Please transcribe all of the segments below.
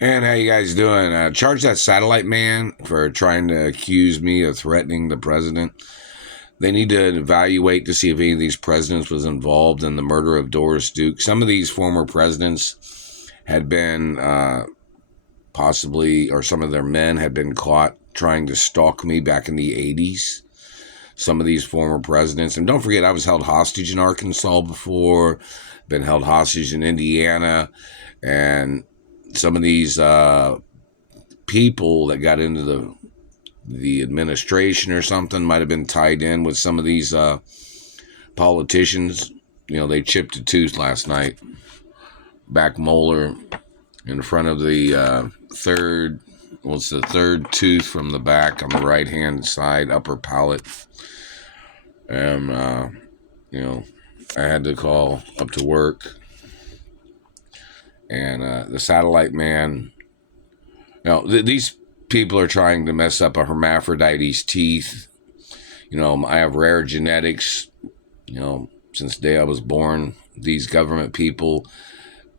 And how you guys doing? Charge that satellite man for trying to accuse me of threatening the president. They need to evaluate to see if any of these presidents was involved in the murder of Doris Duke. Some of these former presidents had been possibly, or some of their men had been caught trying to stalk me back in the 80s. Some of these former presidents. And don't forget, I was held hostage in Arkansas before, been held hostage in Indiana, and some of these people that got into the administration or something might have been tied in with some of these politicians. You know, they chipped a tooth last night, back molar in front of the third. Well, it's the third tooth from the back on the right hand side, upper palate. And you know, I had to call up to work, and the satellite man. These people are trying to mess up a hermaphrodite's teeth. You know, I have rare genetics. You know, since the day I was born, these government people,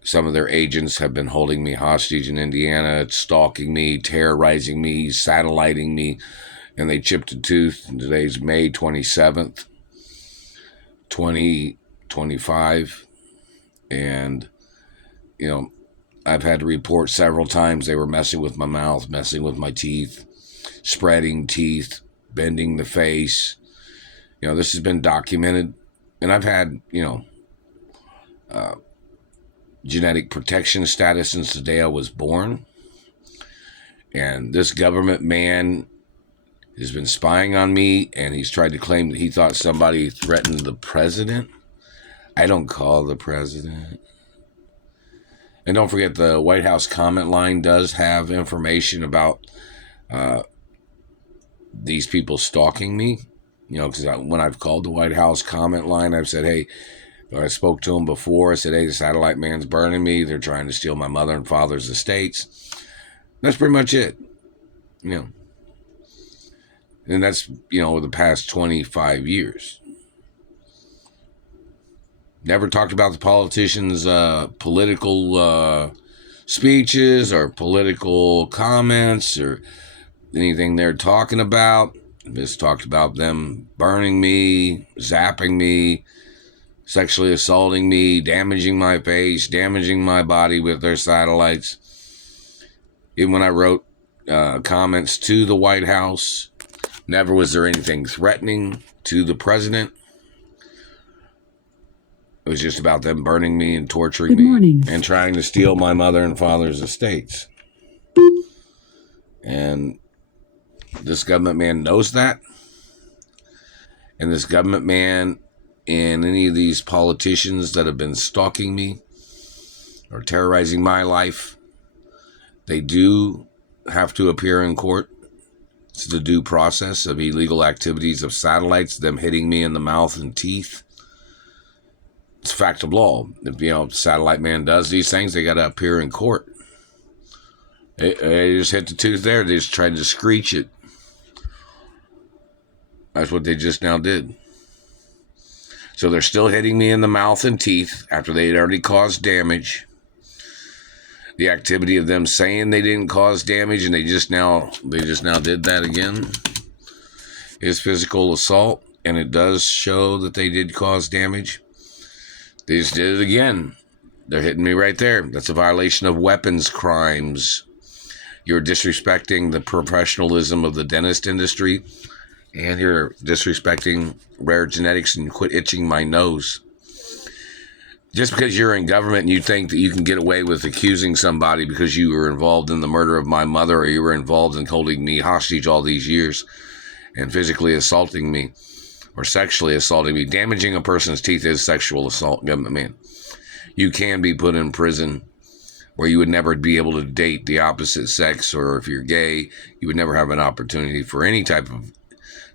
some of their agents have been holding me hostage in Indiana, stalking me, terrorizing me, satelliting me, and they chipped a tooth. Today's May 27th, 2025, and, you know, I've had to report several times they were messing with my mouth, messing with my teeth, spreading teeth, bending the face. You know, this has been documented. And I've had, genetic protection status since the day I was born. And this government man has been spying on me, and he's tried to claim that he thought somebody threatened the president. I don't call the president. And don't forget, the White House comment line does have information about these people stalking me. You know, because when I've called the White House comment line, I've said, hey, I spoke to them before. I said, hey, the satellite man's burning me. They're trying to steal my mother and father's estates. That's pretty much it. You know. And that's, the past 25 years. Never talked about the politicians' political speeches or political comments or anything they're talking about. Just talked about them burning me, zapping me, sexually assaulting me, damaging my face, damaging my body with their satellites. Even when I wrote comments to the White House, never was there anything threatening to the president. It was just about them burning me and torturing me and trying to steal my mother and father's estates. And this government man knows that. And this government man and any of these politicians that have been stalking me or terrorizing my life, they do have to appear in court. It's the due process of illegal activities of satellites, them hitting me in the mouth and teeth. It's a fact of law. If, satellite man does these things, they got to appear in court. They just hit the tooth there. They just tried to screech it. That's what they just now did. So they're still hitting me in the mouth and teeth after they had already caused damage. The activity of them saying they didn't cause damage and they just now did that again is physical assault, and it does show that they did cause damage. They just did it again. They're hitting me right there. That's a violation of weapons crimes. You're disrespecting the professionalism of the dentist industry, and you're disrespecting rare genetics, and quit itching my nose. Just because you're in government and you think that you can get away with accusing somebody because you were involved in the murder of my mother, or you were involved in holding me hostage all these years and physically assaulting me or sexually assaulting me. Damaging a person's teeth is sexual assault, government man. You can be put in prison where you would never be able to date the opposite sex, or if you're gay, you would never have an opportunity for any type of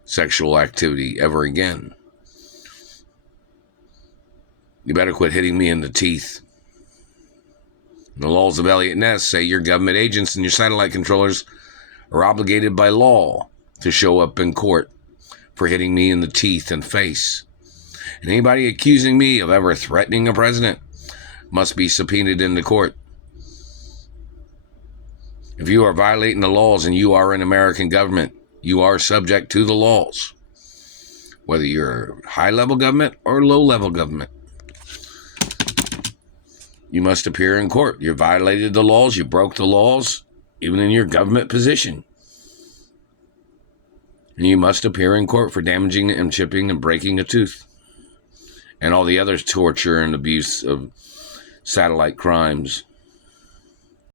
sexual activity ever again. You better quit hitting me in the teeth. The laws of Elliot Ness say your government agents and your satellite controllers are obligated by law to show up in court for hitting me in the teeth and face. And anybody accusing me of ever threatening a president must be subpoenaed into court. If you are violating the laws and you are an American government, you are subject to the laws, whether you're high-level government or low-level government. You must appear in court. You violated the laws. You broke the laws, even in your government position. And you must appear in court for damaging and chipping and breaking a tooth and all the other torture and abuse of satellite crimes.